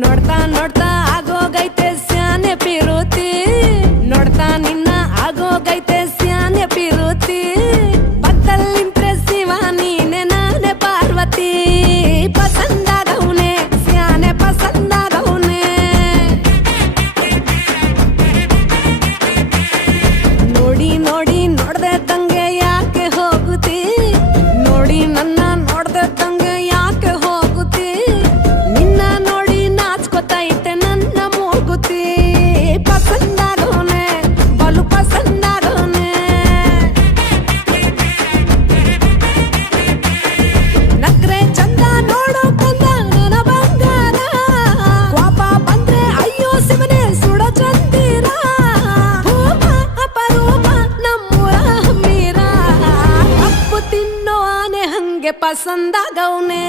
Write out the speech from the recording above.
ನೋಡ್ತಾ ನೋಡ್ತಾ ಆಗೋಗೈತೆ ಸ್ಯಾನೆ ಪಿರುತಿ ನೋಡ್ತಾ ನಿನ್ನ ಆಗೋಗೈತೆ ಸ್ಯಾನೆ ಪಿರುತಿ ಪಕ್ಕದಲ್ಲಿಂತ್ರೆ ಶಿವ ನೀನೆ ನಾನೇ ಪಾರ್ವತಿ ಪಸಂದಾಗವ್ನೆ ಸ್ಯಾನೆ ಪಸಂದಾಗವ್ನೆ ನೋಡಿ ನೋಡಿ ನೋಡ್ದೆ ತಂಗೆ ಯಾಕೆ ಹೋಗುತ್ತಿ ನೋಡಿ ನನ್ನ ನೋಡ್ದೆ ತಂಗೆ ಯಾಕೆ ಹೋಗುತ್ತಿ ನಿನ್ನ ನೋಡಿ ನಾಚ್ಕೊತೈತೆ ನನ್ನ ಮೂಗುತಿ ಪಸಂದಾಗವ್ನೆ ಬಲು ಪಸಂದಾಗವ್ನೆ ನಕ್ರೆ ಚಂದ ನೋಡೋ ಕಂದ ನನ್ನ ಬಂಗಾರ ಕೋಪ ಬಂದ್ರೆ ಅಯ್ಯೋ ಶಿವನೇ ಸುಡೋ ಚಂದಿರ ಭೂಪ ಅಪರೂಪ ನಮ್ಮೂರ ಹಮ್ಮೀರ ಕಪ್ಪು ತಿನ್ನೋ ಆನೆ ಹಂಗೆ ಪಸಂದಾಗವ್ನೆ